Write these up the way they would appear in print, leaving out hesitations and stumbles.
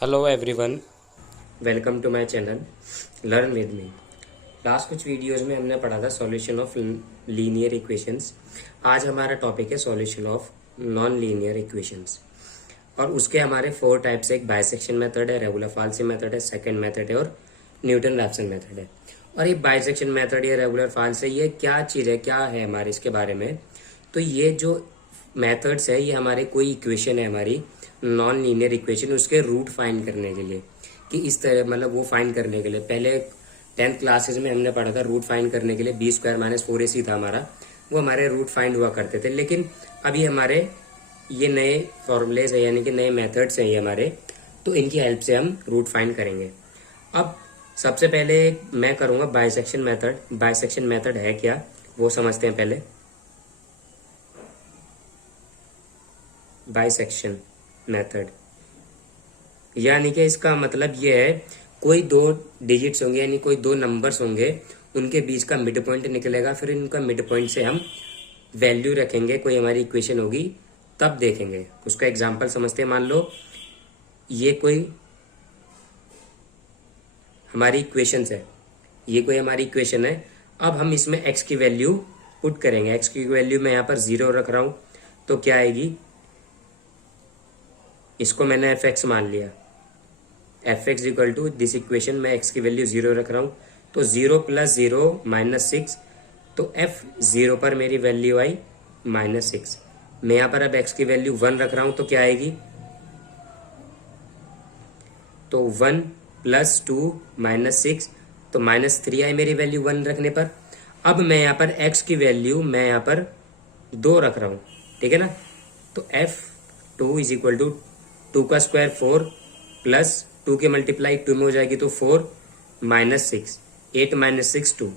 Hello everyone, welcome to my channel learn with me. Last कुछ videos में हमने पढ़ा था सॉल्यूशन ऑफ लीनियर इक्वेशंस। आज हमारा टॉपिक है solution of non linear equations और उसके हमारे 4 टाइप्स है। एक बाइसेक्शन मेथड है, रेगुलर फाल्सी मेथड है, सेकंड मेथड है और न्यूटन रैप्सन मेथड है। और ये बाइसेक्शन मेथड या रेगुलर फाल्स है, ये क्या चीज़ है, क्या है हमारे इसके बारे में। तो ये जो मेथड्स है ये हमारे कोई इक्वेशन है हमारी नॉन लीनियर इक्वेशन, उसके रूट फाइंड करने के लिए कि इस तरह मतलब वो फाइंड करने के लिए पहले 10th क्लासेज में हमने पढ़ा था रूट फाइंड करने के लिए b² - 4ac था हमारा, वो हमारे रूट फाइंड हुआ करते थे। लेकिन अभी हमारे ये नए फॉर्मूलेज है यानी कि नए मेथड्स हैं ये हमारे, तो इनकी हेल्प से हम रूट फाइंड करेंगे। अब सबसे पहले मैं करूँगा बाइसेक्शन मेथड। बाइसेक्शन मेथड है क्या वो समझते हैं पहले। बाइसेक्शन मेथड यानी कि इसका मतलब ये है कोई 2 डिजिट्स होंगे यानी कोई 2 नंबर्स होंगे, उनके बीच का मिड पॉइंट निकलेगा, फिर इनका मिड पॉइंट से हम वैल्यू रखेंगे, कोई हमारी इक्वेशन होगी तब देखेंगे। उसका एग्जांपल समझते हैं। मान लो ये कोई हमारी इक्वेशन है, ये कोई हमारी इक्वेशन है। अब हम इसमें x की वैल्यू पुट करेंगे। x की वैल्यू मैं यहाँ पर 0 रख रहा हूं तो क्या आएगी, इसको मैंने fx मान लिया। fx equal to this equation में x की वैल्यू 0 रख रहा हूं तो 0 + 0 -6, तो f0 पर मेरी वैल्यू आई -6। मैं यहाँ पर अब x की वैल्यू 1 रख रहा हूं तो क्या आएगी, तो 1 + 2 -6 तो -3 आई मेरी वैल्यू 1 रखने पर। अब मैं यहाँ पर x की वैल्यू मैं यहाँ पर 2 रख रहा हूं, ठीक है ना। तो f2 इक्वल टू 2 का स्क्वायर 4 प्लस 2 के मल्टीप्लाई 2 में हो जाएगी तो 4 -6 8 - 6 2,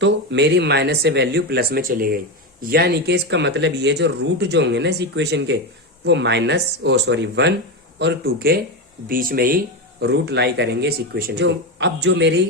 तो मेरी माइनस से वैल्यू प्लस में चली गई। यानी कि इसका मतलब ये जो रूट जो होंगे ना इस इक्वेशन के वो 1 और 2 के बीच में ही रूट लाई करेंगे इस इक्वेशन जो। अब जो मेरी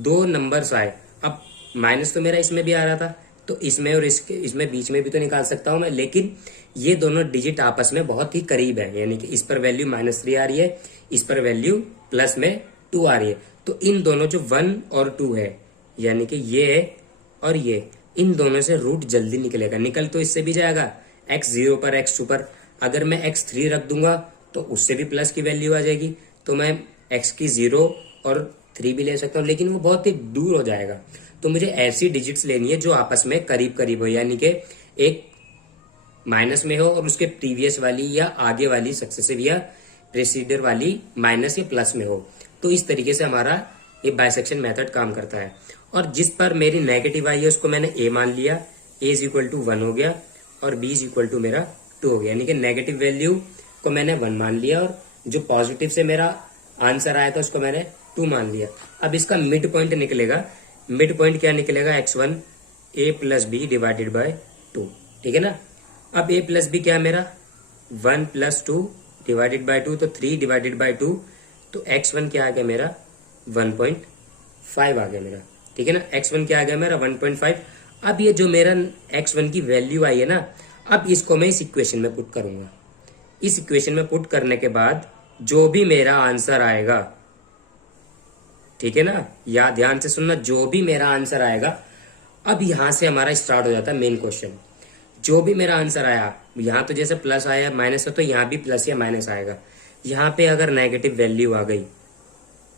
2 नंबर्स आए, अब माइनस तो मेरा इसमें भी आ रहा था तो इसमें और इसमें बीच में भी तो निकाल सकता हूं मैं, लेकिन ये दोनों डिजिट आपस में बहुत ही करीब है यानी कि इस पर वैल्यू -3 आ रही है, इस पर वैल्यू प्लस में 2 आ रही है। तो इन दोनों जो 1 और 2 है यानी कि ये और ये, इन दोनों से रूट जल्दी निकलेगा। निकल तो इससे भी जाएगा x0 पर x2 पर। अगर मैं x3 रख दूंगा तो उससे भी प्लस की वैल्यू आ जाएगी, तो मैं x की 0 और 3 भी ले सकता हूँ, लेकिन वो बहुत ही दूर हो जाएगा। तो मुझे ऐसी डिजिट्स लेनी है जो आपस में करीब करीब हो, यानी कि एक माइनस में हो और उसके प्रीवियस वाली या आगे वाली सक्सेसिव या प्रेसिडर वाली माइनस या प्लस में हो। तो इस तरीके से हमारा ये बाइसेक्शन मेथड काम करता है। और जिस पर मेरी नेगेटिव आई है उसको मैंने a मान लिया, a इक्वल टू 1 हो गया और b इक्वल टू मेरा 2 हो गया, यानी कि नेगेटिव वैल्यू को मैंने 1 मान लिया और जो पॉजिटिव से मेरा आंसर आया था उसको मैंने 2 मान लिया। अब इसका मिड पॉइंट निकलेगा। मिड पॉइंट क्या निकलेगा, x1 a + b divided by 2, ठीक है ना। अब a + b क्या है मेरा 1 + 2 डिवाइडेड बाय 2, तो 3 डिवाइडेड बाय 2, तो x1 क्या आ गया मेरा 1.5 आ गया मेरा, ठीक है ना। x1 क्या आ गया मेरा 1.5। अब ये जो मेरा x1 की वैल्यू आई है ना, अब इसको मैं इस इक्वेशन में पुट करूंगा। इस इक्वेशन में पुट करने के बाद जो भी मेरा आंसर आएगा, ठीक है ना, या ध्यान से सुनना, जो भी मेरा आंसर आएगा, अब यहां से हमारा स्टार्ट हो जाता है मेन क्वेश्चन। जो भी मेरा आंसर आया, यहां तो जैसे प्लस आया माइनस है तो यहां भी प्लस या माइनस आएगा। यहां पे अगर नेगेटिव वैल्यू आ गई,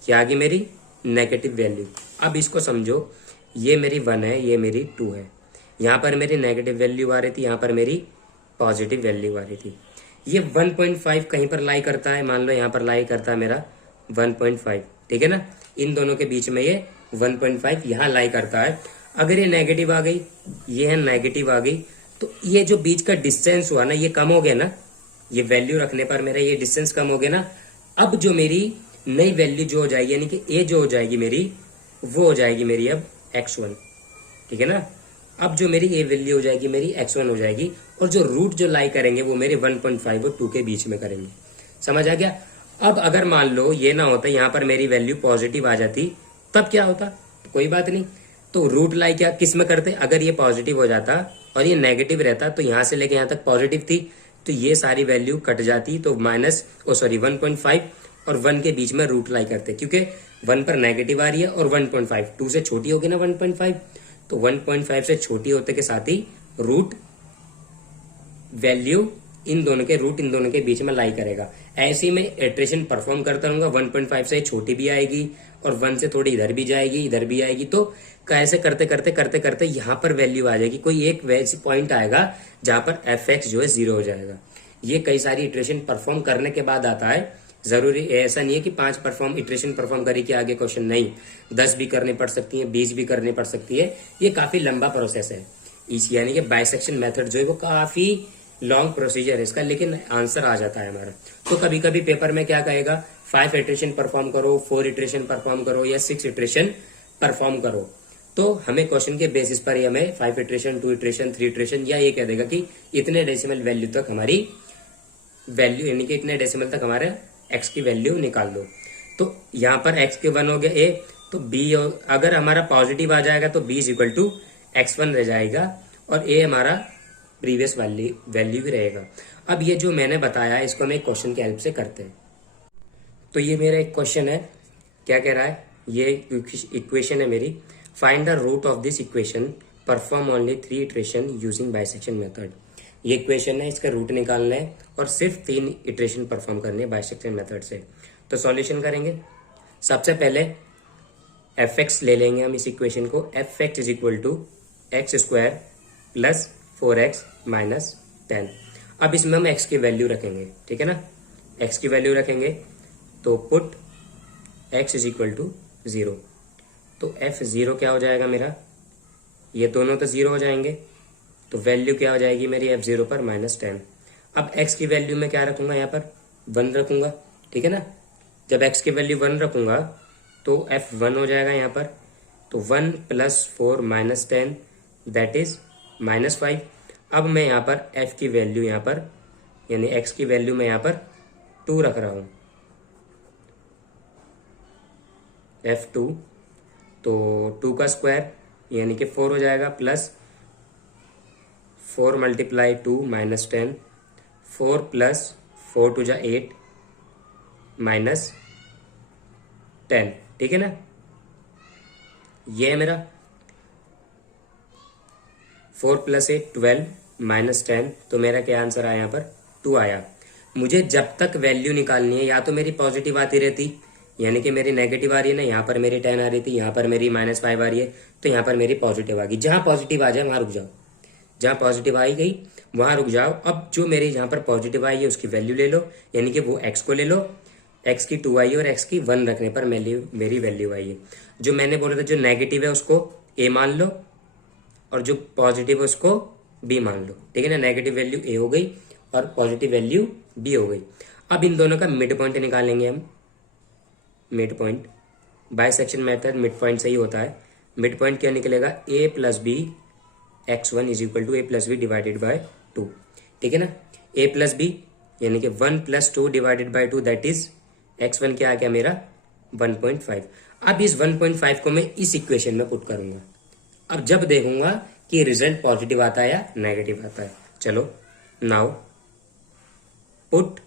क्या आ गई मेरी नेगेटिव वैल्यू। अब इसको समझो, ये मेरी 1 है, ये मेरी 2 है। यहां पर मेरी नेगेटिव वैल्यू आ रही थी, यहां पर मेरी पॉजिटिव वैल्यू आ रही थी। ये 1.5 कहीं पर लाई करता है, मान लो यहां पर लाई करता है मेरा 1.5, ठीक है ना। इन दोनों के बीच में ये 1.5 यहां लाई करता है। अगर ये नेगेटिव आ गई, ये है नेगेटिव आ गई, तो ये जो बीच का डिस्टेंस हुआ ना ये कम हो गया ना, ये वैल्यू रखने पर मेरा ये डिस्टेंस कम हो गया ना। अब जो मेरी नई वैल्यू जो हो जाएगी यानी कि ए जो हो जाएगी मेरी, वो हो जाएगी मेरी अब x1, ठीक है ना। अब जो मेरी ए वैल्यू हो जाएगी मेरी x1 हो जाएगी, और जो रूट जो लाई करेंगे वो मेरे 1.5 और 2 के बीच में करेंगे। समझ आ गया। अब अगर मान लो ये ना होता, यहाँ पर मेरी वैल्यू पॉजिटिव आ जाती, तब क्या होता, कोई बात नहीं। तो रूट लाई क्या किस में करते, अगर ये पॉजिटिव हो जाता और ये नेगेटिव रहता तो यहां से लेके यहां तक पॉजिटिव थी, तो ये सारी वैल्यू कट जाती, तो 1.5 और 1 के बीच में रूट लाई करते हैं, क्योंकि 1 पर नेगेटिव आ रही है और 1.5 2 से छोटी होगी ना 1.5, तो 1.5 से छोटी होते के साथ ही रूट वैल्यू इन दोनों के बीच में लाई करेगा। ऐसे ही मैं इटरेशन परफॉर्म करता रहूंगा, 1.5 से छोटी भी आएगी और 1 से थोड़ी इधर भी जाएगी, इधर भी आएगी, तो ऐसे करते करते यहाँ पर वैल्यू आ जाएगी। कोई एक वैसे पॉइंट आएगा जहां पर एफ एक्स जो है 0 हो जाएगा। ये कई सारी इटरेशन परफॉर्म करने के बाद आता है। जरूरी ऐसा नहीं है कि 5 इटरेशन परफॉर्म करे कि आगे क्वेश्चन, नहीं, 10 भी करनी पड़ सकती है, 20 भी करनी पड़ सकती है। ये काफी लंबा प्रोसेस है, यानी कि बाइसेक्शन मेथड जो है वो काफी लॉन्ग प्रोसीजर है इसका, लेकिन आंसर आ जाता है हमारा। तो कभी कभी पेपर में क्या कहेगा, 5 इटरेशन परफॉर्म करो, 4 इटरेशन परफॉर्म करो या 6 इटरेशन परफॉर्म करो। तो हमें क्वेश्चन के बेसिस पर ही हमें 5 इटरेशन, 2 इटरेशन, 3 इटरेशन या ये कह देगा कि इतने डेसिमल वैल्यू तक हमारी वैल्यू, यानी कि इतने डेसिमल तक हमारे एक्स की वैल्यू निकाल दो। तो यहाँ पर एक्स के 1 हो गया ए, तो बी अगर हमारा पॉजिटिव आ जाएगा तो B is equal to x1 रह जाएगा और ए हमारा प्रीवियस वैल्यू भी रहेगा। अब ये जो मैंने बताया इसको हम एक क्वेश्चन की हेल्प से करते हैं। तो ये मेरा एक क्वेश्चन है, क्या कह रहा है, ये इक्वेशन है मेरी, find the root of this equation, perform only 3 iteration using bisection method. ये इक्वेशन है, इसका रूट निकालना है और सिर्फ 3 इटरेशन परफॉर्म करनी है बाइसेक्शन मेथड से। तो सॉल्यूशन करेंगे। सबसे पहले एफ एक्स ले लेंगे हम इस इक्वेशन को, f x is equal to x square plus 4x minus 10। अब इसमें हम x की वैल्यू रखेंगे, ठीक है ना, x की वैल्यू रखेंगे तो put x is equal to 0। तो f0 क्या हो जाएगा मेरा, ये दोनों तो 0 हो जाएंगे, तो वैल्यू क्या हो जाएगी मेरी f0 पर -10। अब x की वैल्यू में क्या रखूंगा, यहाँ पर 1 रखूंगा, ठीक है ना। जब x की वैल्यू 1 रखूंगा तो f1 हो जाएगा यहाँ पर, तो 1 + 4 - 10 दैट इज -5। अब मैं यहाँ पर f की वैल्यू यहाँ पर, यानी x की वैल्यू मैं यहाँ पर 2 रख रहा हूं, f2, तो 2 का स्क्वायर यानी कि 4 हो जाएगा, प्लस 4 × 2 -10, 4 + 4 × 2 = 8 -10, ठीक है ना। ये है मेरा 4 + 8 12 -10, तो मेरा क्या आंसर आया यहाँ पर 2 आया। मुझे जब तक वैल्यू निकालनी है, या तो मेरी पॉजिटिव आती रहती, यानी कि मेरी नेगेटिव आ रही है ना, यहाँ पर मेरी 10 आ रही थी, यहाँ पर मेरी -5 आ रही है, तो यहाँ पर मेरी पॉजिटिव आ गई। जहां पॉजिटिव आ जाए वहां रुक जाओ, जहां पॉजिटिव आई गई वहां रुक जाओ। अब जो मेरी जहां पर पॉजिटिव आई है उसकी वैल्यू ले लो, यानी कि वो x को ले लो, x की 2 आई है और x की 1 रखने पर मेरी वैल्यू आई है। जो मैंने बोला था जो नेगेटिव है उसको a मान लो और जो पॉजिटिव है उसको b मान लो, ठीक है ना। नेगेटिव वैल्यू a हो गई और पॉजिटिव वैल्यू b हो गई। अब इन दोनों का मिड पॉइंट निकालेंगे हम। Mid point bisection method mid point से ही होता है। मिड पॉइंट क्या निकलेगा, a + b x1 is equal to a + b divided by 2, ठीक है ना। a + b यानी कि 1 + 2 divided by 2 that is x1 क्या आ गया मेरा 1.5। अब इस 1.5 को मैं इस इक्वेशन में पुट करूंगा। अब जब देखूंगा कि रिजल्ट पॉजिटिव आता है या नेगेटिव आता है। चलो now put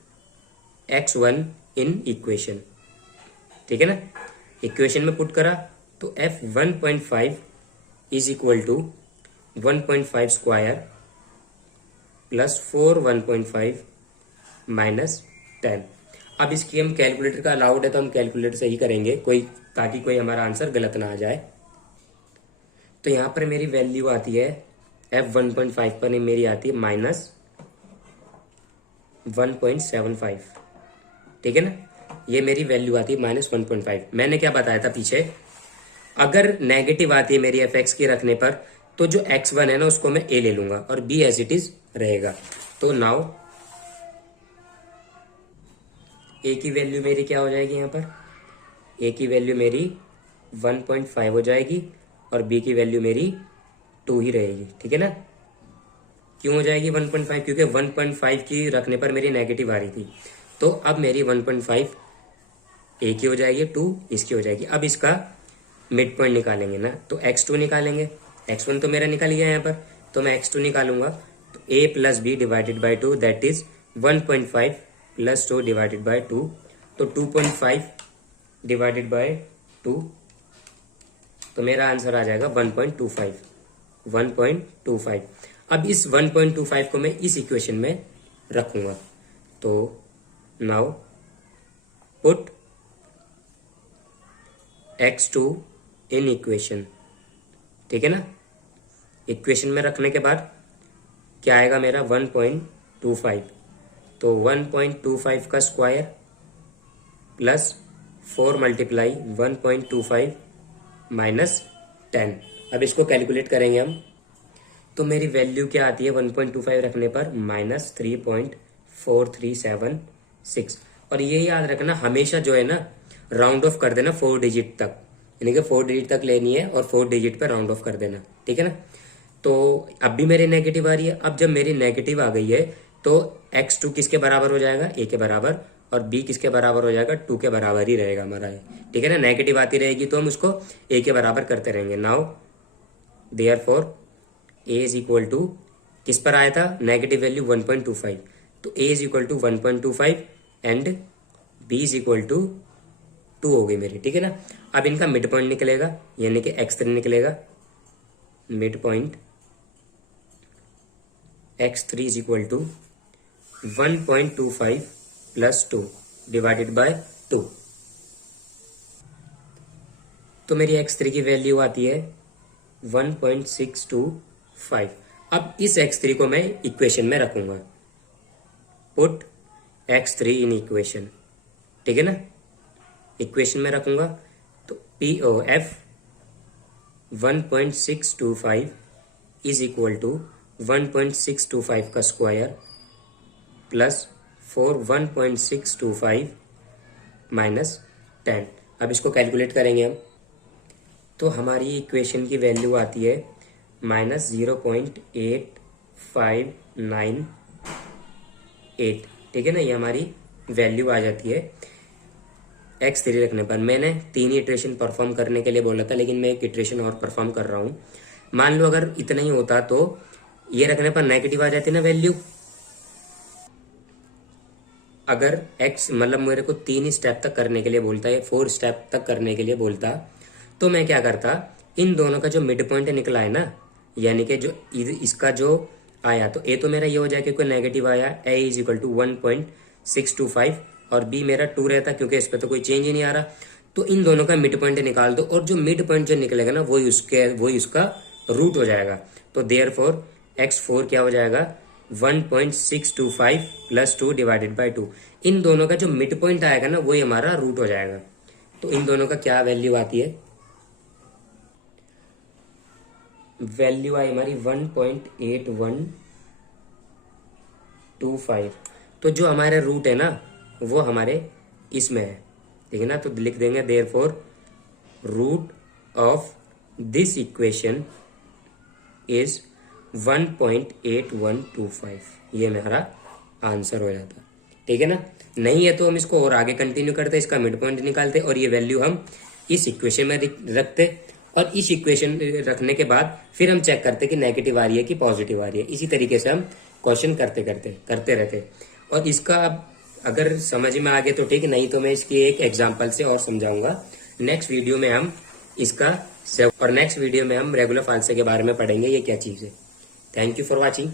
x1 in equation, ठीक है ना। इक्वेशन में पुट करा तो f 1.5 is equal to 1.5 square plus 4 1.5 -10। अब इसकी हम कैलकुलेटर का अलाउड है तो हम कैलकुलेटर से ही करेंगे, ताकि कोई हमारा आंसर गलत ना आ जाए। तो यहां पर मेरी वैल्यू आती है f 1.5 पर मेरी आती है -1.75, ठीक है ना। ये मेरी वैल्यू आती है -1.5। मैंने क्या बताया था पीछे, अगर नेगेटिव आती है मेरी f(x) की रखने पर तो जो x1 है ना उसको मैं a ले लूंगा और b एज इट इज रहेगा। तो नाउ a की वैल्यू मेरी क्या हो जाएगी, यहाँ पर a की वैल्यू मेरी 1.5 हो जाएगी और b की वैल्यू मेरी 2 ही रहेगी, ठीक है ना। क्यों हो जाएगी 1.5, क्योंकि 1.5 की रखने पर मेरी नेगेटिव आ रही थी। तो अब मेरी 1.5 a की हो जाएगी, 2 इसकी हो जाएगी। अब इसका मिड पॉइंट निकालेंगे ना, तो x2 निकालेंगे। x1 तो मेरा निकल गया यहाँ पर, तो मैं x2 निकालूंगा। तो a + b divided by 2 that is 1.5 + 2 divided by 2 तो 2.5 डिवाइडेड बाय 2, तो मेरा आंसर आ जाएगा 1.25। अब इस 1.25 को मैं इस इक्वेशन में रखूंगा। तो now put x2 in equation, ठीक है ना। इक्वेशन में रखने के बाद क्या आएगा मेरा 1.25, तो 1.25 का स्क्वायर प्लस 4 मल्टीप्लाई 1.25 माइनस 10। अब इसको कैलकुलेट करेंगे हम, तो मेरी वैल्यू क्या आती है 1.25 रखने पर -3.4376। और ये याद रखना हमेशा जो है ना राउंड ऑफ कर देना 4 डिजिट तक, यानी कि 4 डिजिट तक लेनी है और 4 डिजिट पे राउंड ऑफ कर देना, ठीक है ना। तो अब भी मेरी नेगेटिव आ रही है। अब जब मेरी नेगेटिव आ गई है तो x2 किसके बराबर हो जाएगा, a के बराबर, और b किसके बराबर हो जाएगा, 2 के बराबर ही रहेगा हमारा, ठीक है ना। नेगेटिव आती रहेगी तो हम उसको a के बराबर करते रहेंगे। Now therefore a is equal to, किस पर आया था नेगेटिव वैल्यू 1.25, तो a is equal to 1.25 and b is equal to 2 हो गई मेरी, ठीक है ना। अब इनका मिड पॉइंट निकलेगा, यानी कि x3 निकलेगा। Mid point x3 is equal to 1.25 plus 2 divided by 2, तो मेरी x3 की वैल्यू आती है 1.625। अब इस x3 को मैं इक्वेशन में रखूंगा। पुट x3 इन इक्वेशन, ठीक है ना। इक्वेशन में रखूंगा तो POF 1.625 इज इक्वल टू 1.625 का स्क्वायर प्लस 1.625 माइनस 10। अब इसको कैलकुलेट करेंगे हम, तो हमारी इक्वेशन की वैल्यू आती है -0.8598, ठीक है ना। ये हमारी वैल्यू आ जाती है x3 रखने पर। मैंने 3 इटरेशन परफॉर्म करने के लिए बोला था, लेकिन मैं एक इटरेशन और परफॉर्म कर रहा हूं। मान लो अगर इतना ही होता तो ये रखने पर नेगेटिव आ जाती ना वैल्यू। अगर x मतलब मेरे को 3 स्टेप तक करने के लिए बोलता है, 4 स्टेप तक करने के लिए बोलता, तो मैं क्या करता, इन दोनों का जो मिड पॉइंट निकला है ना, यानी कि जो इसका जो आया, तो a तो मेरा ये हो जाएगा क्योंकि नेगेटिव आया, a इज इक्वल टू 1.625 और b मेरा 2 रहता क्योंकि इस पर तो कोई चेंज ही नहीं आ रहा। तो इन दोनों का मिड पॉइंट निकाल दो और जो मिड पॉइंट जो निकलेगा ना वही उसका रूट हो जाएगा। तो देयरफॉर x4 क्या हो जाएगा 1.625 प्लस 2 डिवाइडेड बाई 2। इन दोनों का जो मिड पॉइंट आएगा ना वही हमारा रूट हो जाएगा। तो इन दोनों का क्या वैल्यू आती है, वैल्यू आई हमारी 1.8125। तो जो हमारा रूट है ना वो हमारे इसमें है, ठीक है ना। तो लिख देंगे therefore root of this equation is 1.8125। ये मेरा आंसर हो जाता, ठीक है ना। नहीं है तो हम इसको और आगे कंटिन्यू करते, इसका मिड पॉइंट निकालते और ये वैल्यू हम इस इक्वेशन में रखते, और इस इक्वेशन रखने के बाद फिर हम चेक करते कि नेगेटिव आ रही है कि पॉजिटिव आ रही है। इसी तरीके से हम क्वेश्चन करते रहते। और इसका अगर समझ में आ गया तो ठीक, नहीं तो मैं इसकी एक एग्जांपल से और समझाऊंगा। नेक्स्ट वीडियो में हम इसका और नेक्स्ट वीडियो में हम रेगुलर फाल्से के बारे में पढ़ेंगे, ये क्या चीज है। Thank you for watching.